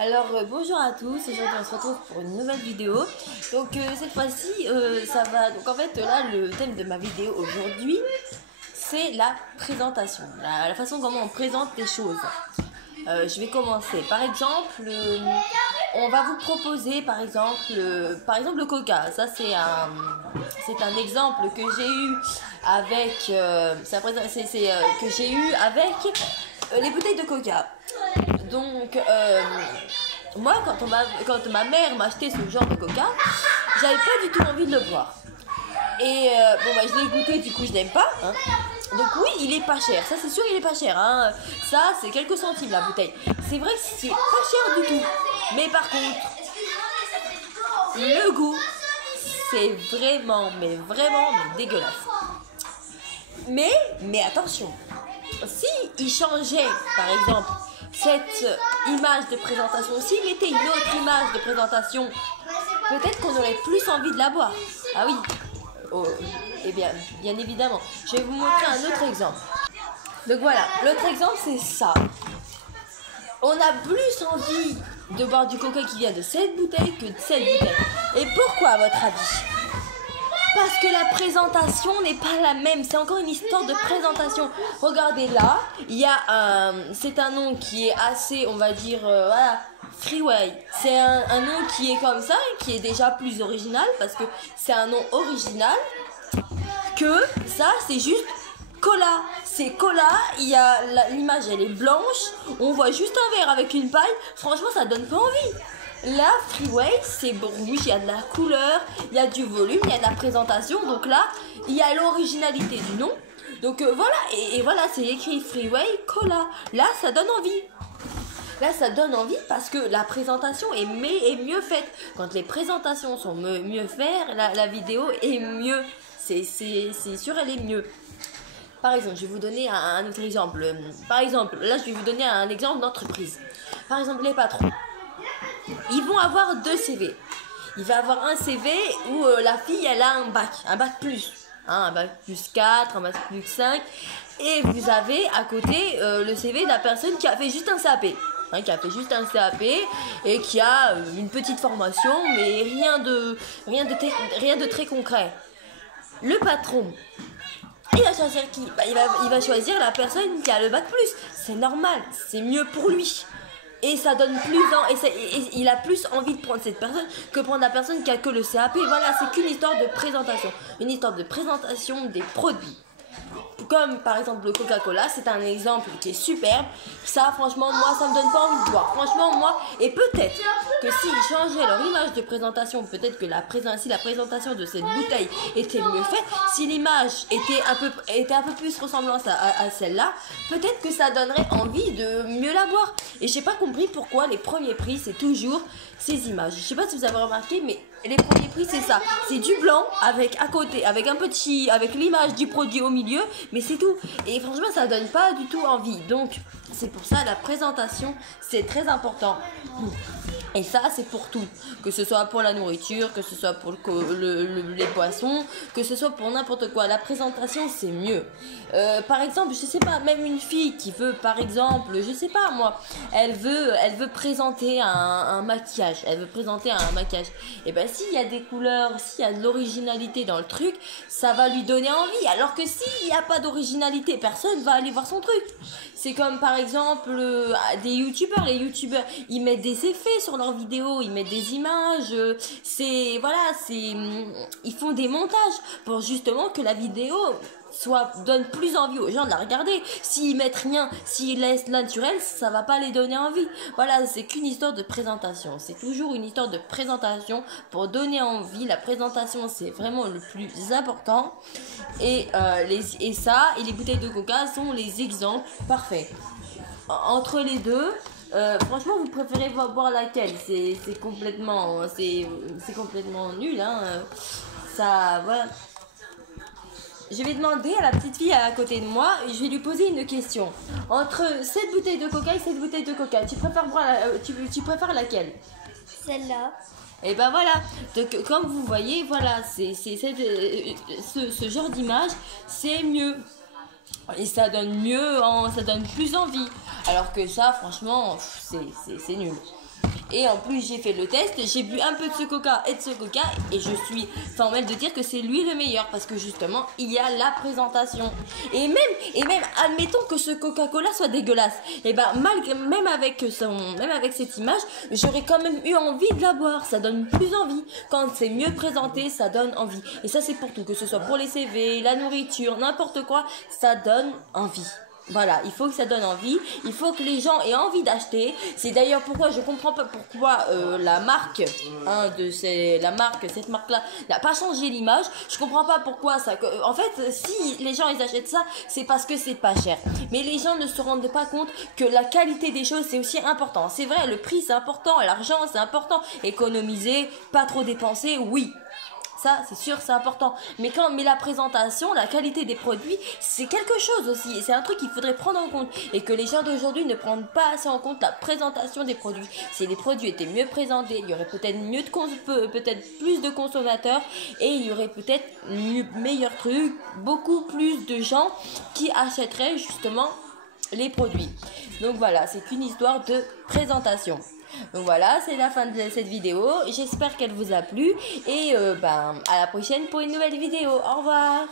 Alors bonjour à tous, aujourd'hui on se retrouve pour une nouvelle vidéo. Donc cette fois-ci ça va, donc en fait là le thème de ma vidéo aujourd'hui c'est la présentation, la façon comment on présente les choses. Je vais commencer, par exemple on va vous proposer par exemple le coca. Ça c'est un exemple que j'ai eu avec que j'ai eu avec les bouteilles de coca. Donc, moi, quand ma mère m'a acheté ce genre de coca, j'avais pas du tout envie de le boire. Et bon, bah, je l'ai goûté, du coup, je n'aime pas. Hein. Donc, oui, il est pas cher. Ça, c'est sûr, il est pas cher. Hein. Ça, c'est quelques centimes la bouteille. C'est vrai que c'est pas cher du tout. Mais par contre, le goût, c'est vraiment dégueulasse. Mais attention, si il changeait, par exemple, cette image de présentation, s'il mettait une autre image de présentation, peut-être qu'on aurait plus envie de la boire. Ah oui, oh, eh bien évidemment. Je vais vous montrer un autre exemple. Donc voilà, l'autre exemple c'est ça. On a plus envie de boire du coca qui vient de cette bouteille que de cette bouteille. Et pourquoi à votre avis ? Parce que la présentation n'est pas la même. C'est encore une histoire de présentation. Regardez là, il y a c'est un nom qui est assez, on va dire, voilà, Freeway. C'est un nom qui est comme ça, qui est déjà plus original parce que c'est un nom original. Que ça, c'est juste cola. C'est cola. Il y a l'image, elle est blanche. On voit juste un verre avec une paille. Franchement, ça donne pas envie. Là, Freeway, c'est rouge, il y a de la couleur, il y a du volume, il y a de la présentation. Donc là, il y a l'originalité du nom. Donc voilà, et voilà, c'est écrit Freeway Cola. Là, ça donne envie. Là, ça donne envie parce que la présentation est mieux faite. Quand les présentations sont mieux faites, la vidéo est mieux. C'est sûr, elle est mieux. Par exemple, je vais vous donner un autre exemple. Par exemple, là, je vais vous donner un exemple d'entreprise. Par exemple, les patrons. Ils vont avoir 2 CV. Il va avoir un CV où la fille, elle a un bac plus. Hein, un bac plus 4, un bac plus 5. Et vous avez à côté le CV de la personne qui a fait juste un CAP. Hein, qui a fait juste un CAP et qui a une petite formation, mais rien de très concret. Le patron, il va choisir qui ? Bah, il va choisir la personne qui a le bac plus. C'est normal, c'est mieux pour lui. Et ça donne et il a plus envie de prendre cette personne que prendre la personne qui a que le CAP. Voilà, c'est qu'une histoire de présentation. Une histoire de présentation des produits. Comme par exemple le Coca-Cola, c'est un exemple qui est superbe. Ça, franchement, moi, ça me donne pas envie de boire. Franchement, moi, et peut-être que s'ils changeaient leur image de présentation, peut-être que si la présentation de cette bouteille était mieux faite, si l'image était un peu plus ressemblante à celle-là, peut-être que ça donnerait envie de mieux la boire. Et j'ai pas compris pourquoi les premiers prix, c'est toujours ces images. Je sais pas si vous avez remarqué, mais les premiers prix, c'est ça. C'est du blanc avec à côté, avec l'image du produit au milieu, mais c'est tout. Et franchement, ça donne pas du tout envie. Donc, c'est pour ça la présentation, c'est très important. Et ça, c'est pour tout. Que ce soit pour la nourriture, que ce soit pour les poissons, que ce soit pour n'importe quoi. La présentation, c'est mieux. Par exemple, je sais pas, même une fille qui veut, par exemple, je sais pas moi, elle veut présenter un maquillage. Elle veut présenter un maquillage. Et ben, s'il y a des couleurs, s'il y a de l'originalité dans le truc, ça va lui donner envie. Alors que s'il n'y a pas d'originalité, personne va aller voir son truc. C'est comme par exemple des youtubeurs. Les youtubeurs, ils mettent des effets sur leurs vidéos, ils mettent des images. Ils font des montages pour justement que la vidéo donne plus envie aux gens de la regarder. S'ils mettent rien, s'ils laissent naturel, ça va pas les donner envie. Voilà, c'est qu'une histoire de présentation. C'est toujours une histoire de présentation pour donner envie. La présentation, c'est vraiment le plus important. Et les bouteilles de coca sont les exemples parfaits. Entre les deux, franchement, vous préférez boire laquelle ? C'est complètement nul, hein. Ça, voilà. Je vais demander à la petite fille à côté de moi, je vais lui poser une question. Entre cette bouteille de coca et cette bouteille de coca, tu préfères laquelle ? Celle-là. Et ben voilà, donc comme vous voyez, voilà, ce genre d'image, c'est mieux. Et ça donne mieux, ça donne plus envie. Alors que ça, franchement, c'est nul. Et en plus, j'ai fait le test, j'ai bu un peu de ce coca et de ce coca et je suis formelle de dire que c'est lui le meilleur parce que justement, il y a la présentation. Et même, admettons que ce Coca-Cola soit dégueulasse. Et ben, même avec cette image, j'aurais quand même eu envie de la boire. Ça donne plus envie. Quand c'est mieux présenté, ça donne envie. Et ça, c'est pour tout, que ce soit pour les CV, la nourriture, n'importe quoi, ça donne envie. Voilà, il faut que ça donne envie, il faut que les gens aient envie d'acheter. C'est d'ailleurs pourquoi je comprends pas pourquoi la marque, cette marque-là n'a pas changé l'image. Je comprends pas pourquoi ça. En fait, si les gens ils achètent ça, c'est parce que c'est pas cher. Mais les gens ne se rendent pas compte que la qualité des choses c'est aussi important. C'est vrai, le prix c'est important, l'argent c'est important, économiser, pas trop dépenser, oui. Ça, c'est sûr, c'est important. Mais la présentation, la qualité des produits, c'est quelque chose aussi. Et c'est un truc qu'il faudrait prendre en compte. Et que les gens d'aujourd'hui ne prennent pas assez en compte la présentation des produits. Si les produits étaient mieux présentés, il y aurait peut-être peut-être plus de consommateurs. Et il y aurait peut-être meilleurs trucs, beaucoup plus de gens qui achèteraient justement les produits. Donc voilà, c'est une histoire de présentation. Donc voilà, c'est la fin de cette vidéo. J'espère qu'elle vous a plu. Et à la prochaine pour une nouvelle vidéo. Au revoir.